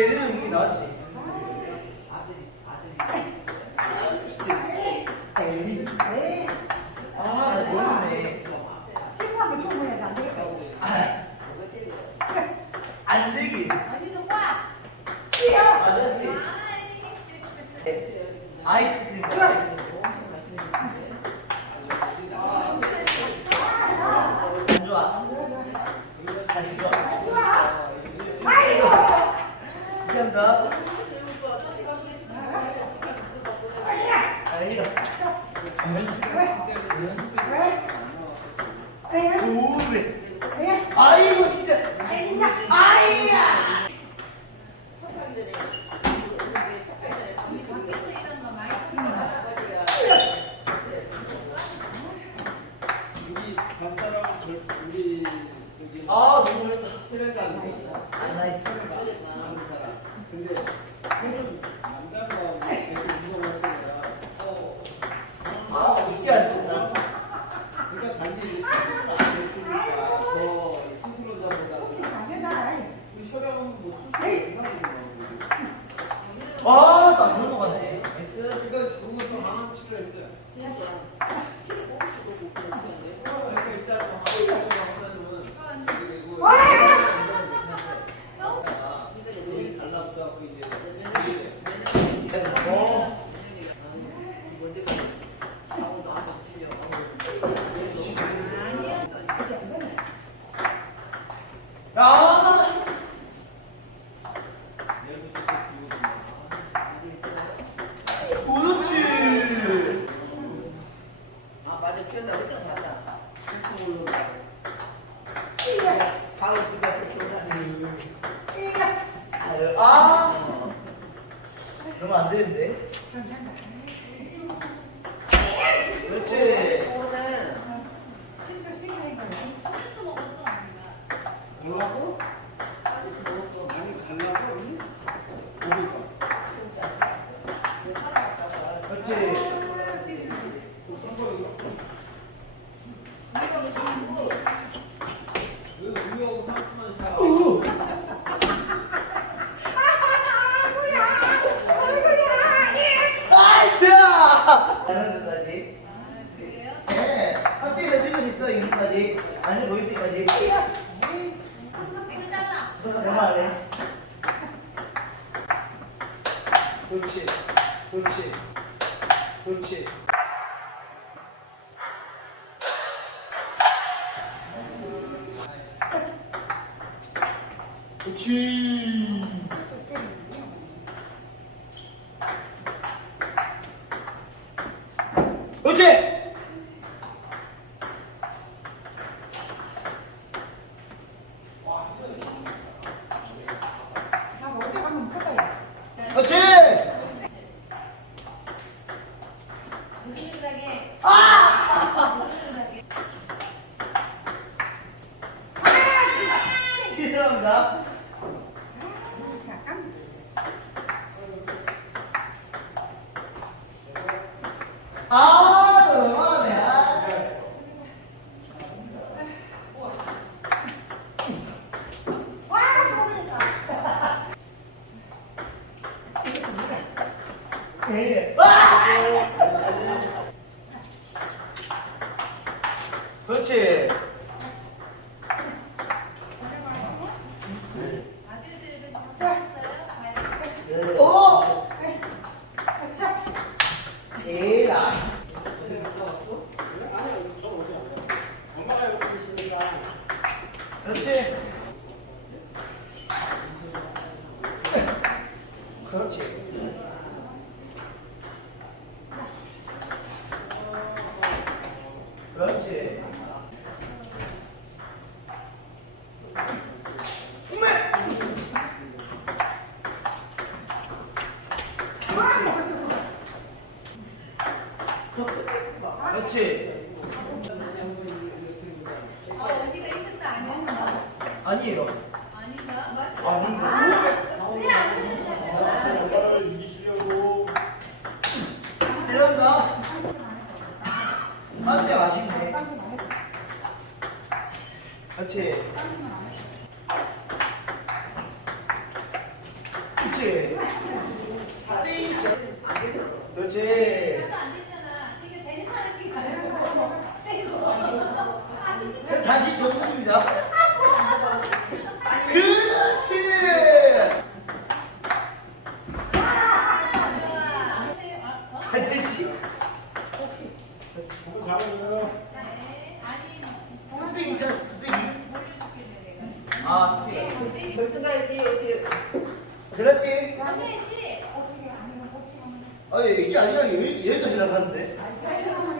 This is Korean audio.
쟤는 이게 나왔지. 에이. 아, 나 모르네. 아, 안 되긴. 맞았지. 아이스크림. 아이스크림. 안 좋아. 다시 좋아. 감사합니다. 아이야. 오래. 아이고 진짜. 아이야. 우리 반사람 절 우리 저기 아 너무 어렵다. 세례가 나이스. 아 나이스. 많은 사람. 근데 걔는 남자가 계속 운동할 때가 어 아 쉽게 안 친다. 그러니까 단지 수술을 안 했으니까 더 수술하자보다 우리 혈액은 뭐 수술 이상한 거 아나 그런 거 같네. 그러니까 그런 것도 항암 치료했어요. 그러니까 일단 뭐 하고 하고는 그리고 돈이 달라붙어갖고 이제 어. 야. 그렇지. 아 맞아 기억나 어디서 봤다 가을 비가 좋다니 아유, 아. 그러면 안 되는데. 그렇지. 오늘 뭐라고? 많이 갈라고? 우리? 어디서? 그렇지. 여기 우유하고 상품만 사. 우. 아이야. 잘하는다지. 네. 학교에서 찍을 수 있어 이기까지. 아니 보일 때까지. 얼마 안 해. 그렇지. 그렇지. 그렇지. 그렇지. 그렇지. 그렇지. 죄송합니다. 아, 너무하네. 아. 네. 아! 그렇지. 그렇지. 아, 어디가 있었다 아니었어? 아니에요. 아닌가? 아닌가? 이기시려고. 대단다. 한대 아쉽네. 그렇지. 그렇지. 그렇지. 나도 안 됐잖아. 이게 되는 사람이 가지고 빼고. 자, 다시 접습니다. 그렇지. 아저씨. 너무 잘해요. 네. 아니, 뚝배기 있잖아, 뚝배기. 몰려줄게 내가. 아, 네, 벌써 가야지 어떻게 그렇지. 언니 했지? 아, 이게 아니라 여기, 여기까지 나갔는데.